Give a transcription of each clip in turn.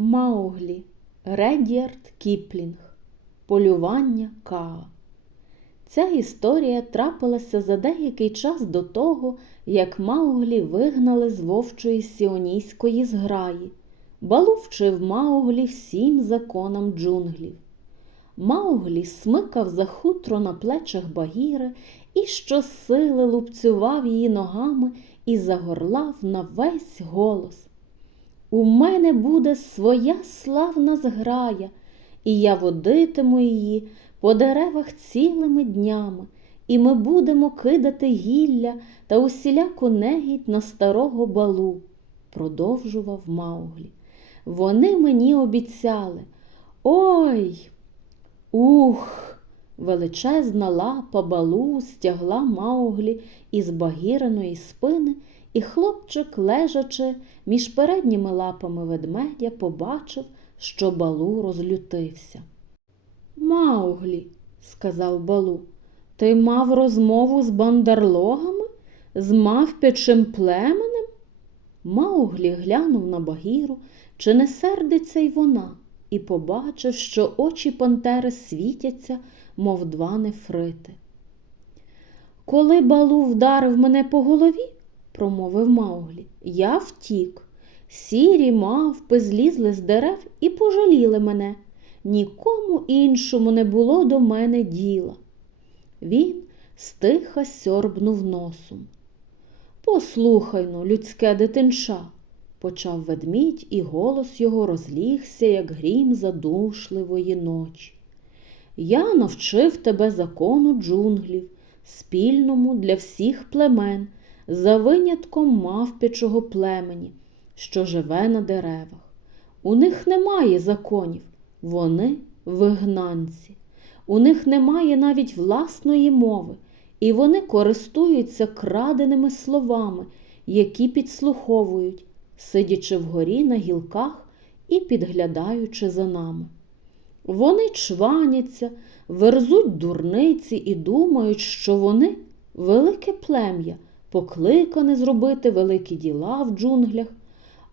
Мауглі Редіард Кіплінг Полювання Каа. Ця історія трапилася за деякий час до того, як Мауглі вигнали з вовчої сіонійської зграї. Балу вчив Мауглі всім законам джунглів. Мауглі смикав за хутро на плечах Багіри і щосили лупцював її ногами і загорлав на весь голос. У мене буде своя славна зграя, і я водитиму її по деревах цілими днями, і ми будемо кидати гілля та усіляку негідь на старого балу, продовжував Мауглі. Вони мені обіцяли. Ой! Ух! Величезна лапа балу стягла Мауглі із багіреної спини, і хлопчик, лежачи між передніми лапами ведмедя, побачив, що балу розлютився. Мауглі, сказав балу, ти мав розмову з бандерлогами, з мавпячим племенем? Мауглі глянув на багіру, чи не сердиться й вона, і побачив, що очі пантери світяться, мов два нефрити. Коли балу вдарив мене по голові, промовив Мауглі, я втік. Сірі мавпи злізли з дерев і пожаліли мене. Нікому іншому не було до мене діла. Він стиха сьорбнув носом. Послухай ну, людське дитинча, почав ведмідь, і голос його розлігся, як грім задушливої ночі. Я навчив тебе закону джунглів, спільному для всіх племен, за винятком мавпячого племені, що живе на деревах. У них немає законів, вони вигнанці. У них немає навіть власної мови, і вони користуються краденими словами, які підслуховують, сидячи вгорі на гілках і підглядаючи за нами. Вони чваняться, верзуть дурниці і думають, що вони велике плем'я, покликане зробити великі діла в джунглях,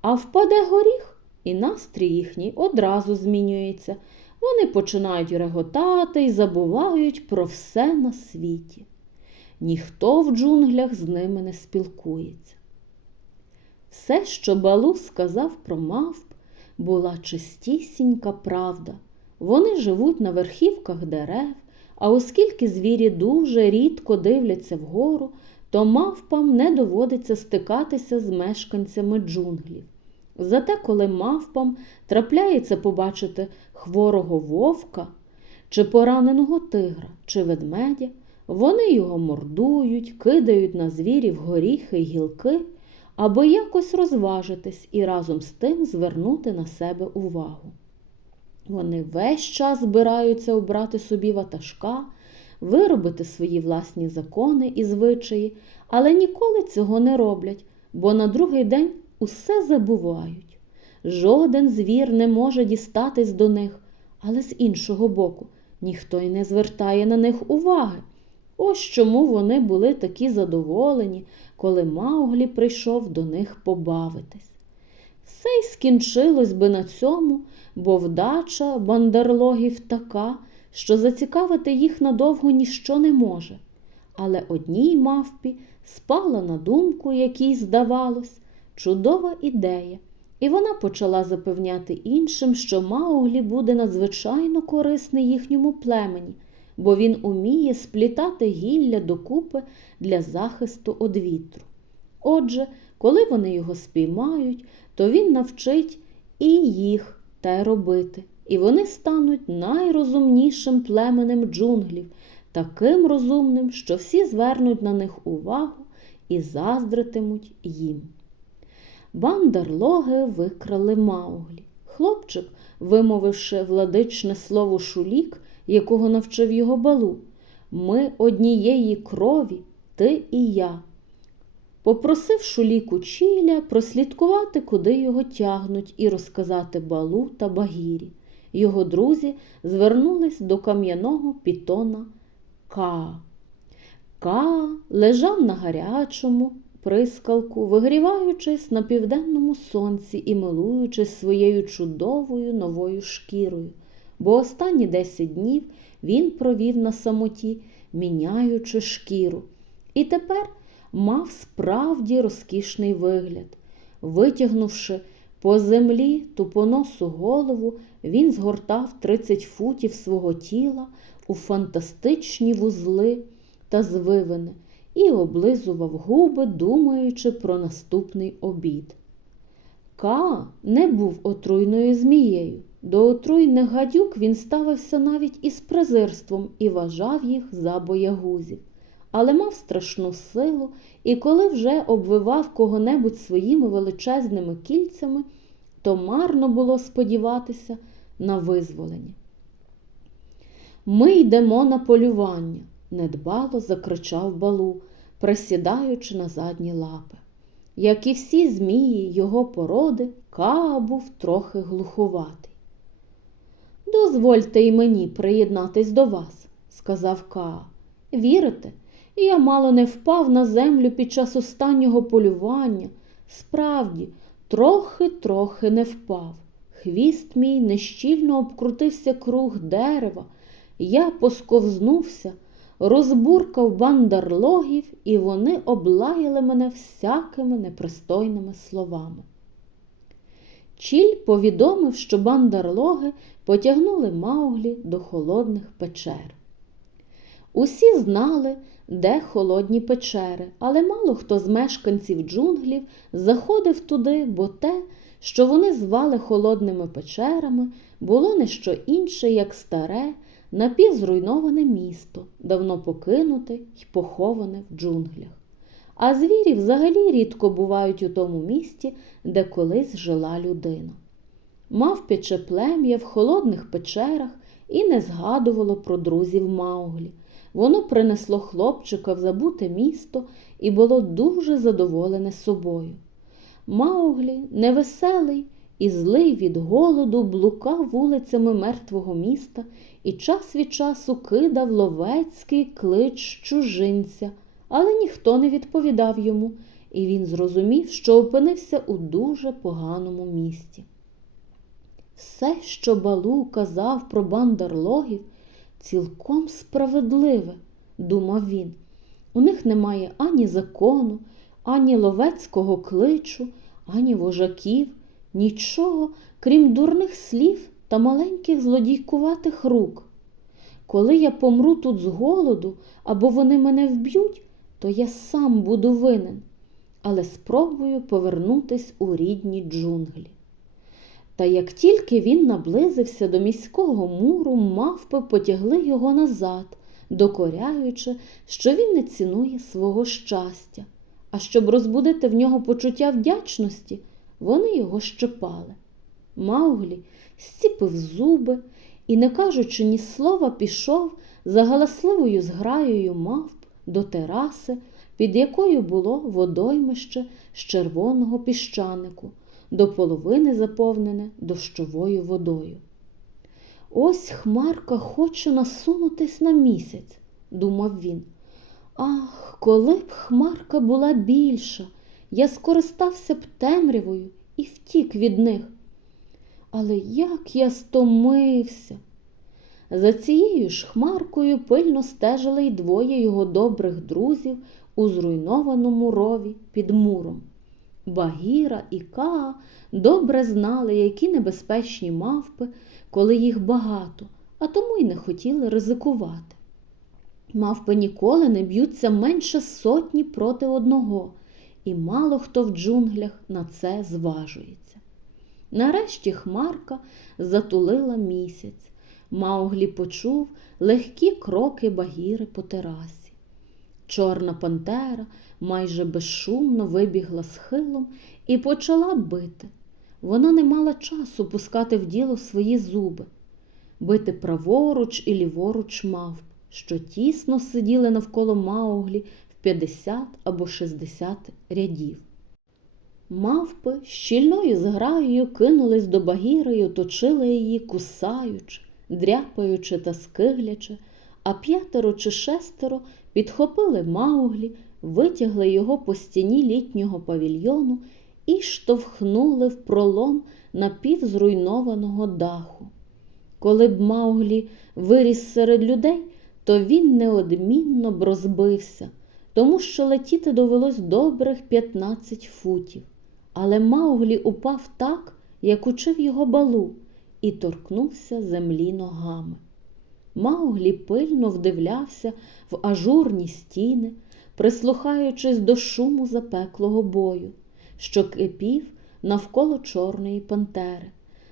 а впаде горіх, і настрій їхній одразу змінюється. Вони починають реготати і забувають про все на світі. Ніхто в джунглях з ними не спілкується. Все, що Балу сказав про мавп, була чистісінька правда. Вони живуть на верхівках дерев, а оскільки звірі дуже рідко дивляться вгору, то мавпам не доводиться стикатися з мешканцями джунглів. Зате, коли мавпам трапляється побачити хворого вовка, чи пораненого тигра, чи ведмедя, вони його мордують, кидають на звірів горіхи й гілки, аби якось розважитись і разом з тим звернути на себе увагу. Вони весь час збираються обрати собі ватажка, виробити свої власні закони і звичаї, але ніколи цього не роблять, бо на другий день усе забувають. Жоден звір не може дістатись до них, але з іншого боку, ніхто й не звертає на них уваги. Ось чому вони були такі задоволені, коли Мауглі прийшов до них побавитись. Все й скінчилось би на цьому, бо вдача бандерлогів така, що зацікавити їх надовго ніщо не може. Але одній мавпі спала на думку, якій здавалось, чудова ідея, і вона почала запевняти іншим, що Мауглі буде надзвичайно корисний їхньому племені, бо він уміє сплітати гілля докупи для захисту від вітру. Отже, коли вони його спіймають, то він навчить і їх те робити, і вони стануть найрозумнішим племенем джунглів, таким розумним, що всі звернуть на них увагу і заздритимуть їм. Бандерлоги викрали Мауглі. Хлопчик, вимовивши владичне слово шулік, якого навчив його балу, ми однієї крові, ти і я. Попросив шуліку Чіля прослідкувати, куди його тягнуть, і розказати балу та багірі. Його друзі звернулись до кам'яного пітона Ка. Ка лежав на гарячому, прискалку, вигріваючись на південному сонці і милуючись своєю чудовою новою шкірою, бо останні десять днів він провів на самоті, міняючи шкіру. І тепер мав справді розкішний вигляд. Витягнувши по землі тупоносу голову, він згортав 30 футів свого тіла у фантастичні вузли та звивини і облизував губи, думаючи про наступний обід. Ка не був отруйною змією. До отруйних гадюк він ставився навіть із презирством і вважав їх за боягузів, але мав страшну силу і коли вже обвивав кого-небудь своїми величезними кільцями, то марно було сподіватися на визволення. Ми йдемо на полювання, недбало закричав балу, присідаючи на задні лапи. Як і всі змії його породи, Каа був трохи глухуватий. Дозвольте і мені приєднатись до вас, сказав Каа. Вірите, я мало не впав на землю під час останнього полювання. Справді, трохи-трохи не впав. Хвіст мій нещільно обкрутився круг дерева. Я посковзнувся, розбуркав бандарлогів, і вони облаяли мене всякими непристойними словами. Чіль повідомив, що бандарлоги потягнули Мауглі до холодних печер. Усі знали, де холодні печери, але мало хто з мешканців джунглів заходив туди, бо те, що вони звали холодними печерами, було не що інше, як старе, напівзруйноване місто, давно покинуте й поховане в джунглях. А звірі взагалі рідко бувають у тому місті, де колись жила людина. Мавпяче плем'я в холодних печерах і не згадувало про друзів Мауглі. Воно принесло хлопчика в забуте місто і було дуже задоволене собою. Мауглі, невеселий і злий від голоду, блукав вулицями мертвого міста і час від часу кидав ловецький клич чужинця, але ніхто не відповідав йому, і він зрозумів, що опинився у дуже поганому місті. Все, що Балу казав про бандарлогів, цілком справедливе, думав він. У них немає ані закону, ані ловецького кличу, ані вожаків, нічого, крім дурних слів та маленьких злодійкуватих рук. Коли я помру тут з голоду або вони мене вб'ють, то я сам буду винен, але спробую повернутись у рідні джунглі. Та як тільки він наблизився до міського муру, мавпи потягли його назад, докоряючи, що він не цінує свого щастя, а щоб розбудити в нього почуття вдячності, вони його щепали. Мауглі зціпив зуби і, не кажучи ні слова, пішов за галасливою зграєю мавп до тераси, під якою було водоймище з червоного піщанику до половини заповнене дощовою водою. Ось Хмарка хоче насунутись на місяць, думав він. Ах, коли б Хмарка була більша, я скористався б темрявою і втік від них. Але як я стомився. За цією ж хмаркою пильно стежили й двоє його добрих друзів у зруйнованому рові під муром. Багіра і Каа добре знали, які небезпечні мавпи, коли їх багато, а тому й не хотіли ризикувати. Мавпи ніколи не б'ються менше сотні проти одного, і мало хто в джунглях на це зважується. Нарешті Хмарка затулила місяць. Мауглі почув легкі кроки багіри по терасі. Чорна пантера майже безшумно вибігла схилом і почала бити. Вона не мала часу пускати в діло свої зуби, бити праворуч і ліворуч мавп, що тісно сиділи навколо Мауглі в 50 або 60 рядів. Мавпи щільною зграєю кинулись до багіри й оточили її, кусаючи, дряпаючи та скиглячи, а п'ятеро чи шестеро підхопили Мауглі, витягли його по стіні літнього павільйону і штовхнули в пролом напівзруйнованого даху. Коли б Мауглі виріс серед людей, то він неодмінно б розбився, тому що летіти довелось добрих 15 футів. Але Мауглі упав так, як учив його балу, і торкнувся землі ногами. Мауглі пильно вдивлявся в ажурні стіни, прислухаючись до шуму запеклого бою, що кипів навколо Чорної пантери,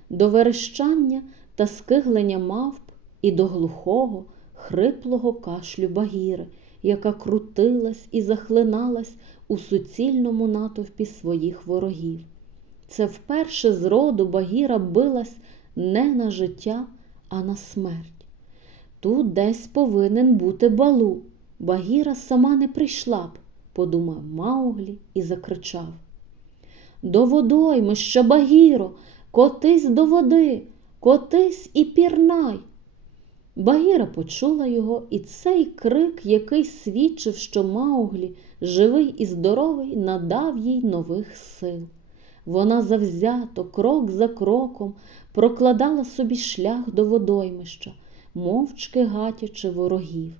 до верещання та скиглення мавп і до глухого, хриплого кашлю багіри, яка крутилась і захлиналась у суцільному натовпі своїх ворогів. Це вперше з роду багіра билась не на життя, а на смерть. Тут десь повинен бути балу. Багіра сама не прийшла б, подумав Мауглі і закричав. До водойми, що Багіро, котись до води, котись і пірнай. Багіра почула його, і цей крик, який свідчив, що Мауглі, живий і здоровий, надав їй нових сил. Вона завзято, крок за кроком, прокладала собі шлях до водоймища, мовчки гатячи ворогів.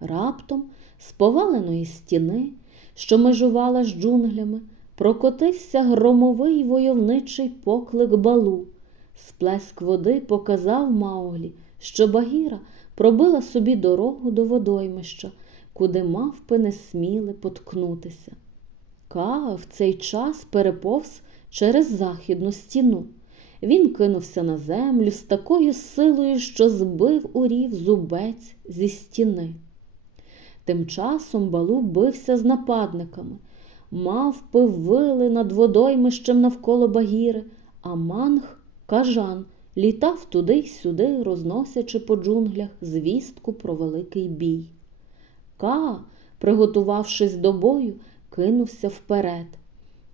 Раптом з поваленої стіни, що межувала з джунглями, прокотився громовий войовничий поклик балу. Сплеск води показав Мауглі, що Багіра пробила собі дорогу до водоймища, куди мавпи не сміли поткнутися. Каа в цей час переповз через західну стіну. Він кинувся на землю з такою силою, що збив у рів зубець зі стіни. Тим часом балу бився з нападниками, мавпи вили над водоймищем навколо багіри, а манг, кажан, літав туди й сюди, розносячи по джунглях звістку про великий бій. Ка, приготувавшись до бою, кинувся вперед.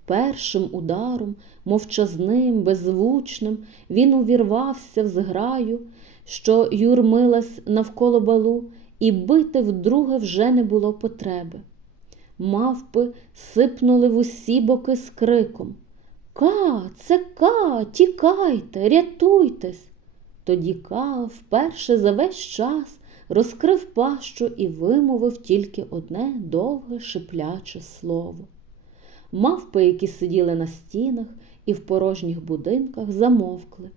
Першим ударом, мовчазним, беззвучним, він увірвався в зграю, що юрмилась навколо балу, і бити вдруге вже не було потреби. Мавпи сипнули в усі боки з криком Ка, це ка, тікайте, рятуйтесь. Тоді Ка вперше за весь час розкрив пащу і вимовив тільки одне довге шипляче слово. Мавпи, які сиділи на стінах і в порожніх будинках, замовкли,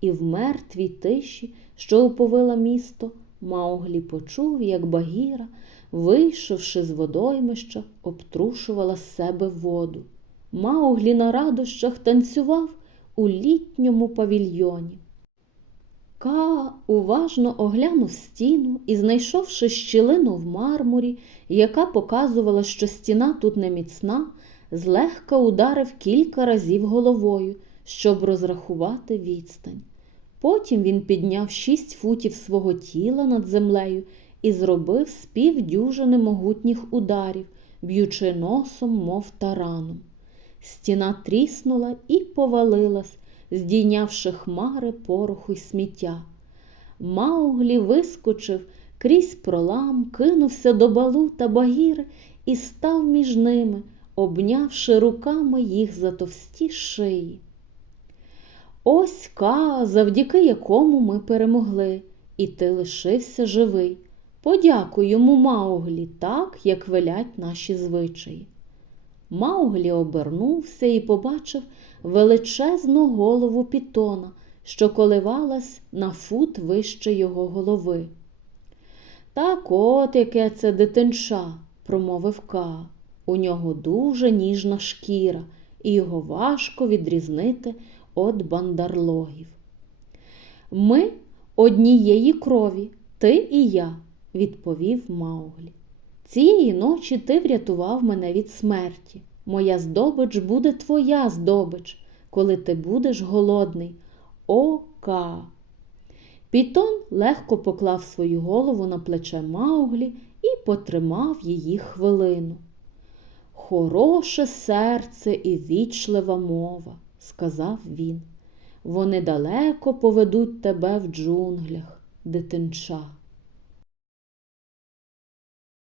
і в мертвій тиші, що уповила місто, Мауглі почув, як Багіра, вийшовши з водоймища, обтрушувала з себе воду. Мауглі на радощах танцював у літньому павільйоні. Ка уважно оглянув стіну і, знайшовши щілину в мармурі, яка показувала, що стіна тут не міцна, злегка ударив кілька разів головою, щоб розрахувати відстань. Потім він підняв шість футів свого тіла над землею і зробив з півдюжини могутніх ударів, б'ючи носом, мов тараном. Стіна тріснула і повалилась, здійнявши хмари пороху й сміття. Мауглі вискочив крізь пролам, кинувся до балу та багіри і став між ними, обнявши руками їх за товсті шиї. Ось Ка, завдяки якому ми перемогли, і ти лишився живий. Подякуй йому Мауглі, так, як велять наші звичаї. Мауглі обернувся і побачив величезну голову пітона, що коливалась на фут вище його голови. Так от яке це дитинча, промовив Ка. У нього дуже ніжна шкіра, і його важко відрізнити від бандарлогів. Ми однієї крові, ти і я, відповів Мауглі. Цієї ночі ти врятував мене від смерті. Моя здобич буде твоя здобич, коли ти будеш голодний. Ока. Пітон легко поклав свою голову на плече Мауглі і потримав її хвилину. Хороше серце і вічлива мова, сказав він. Вони далеко поведуть тебе в джунглях, дитинча.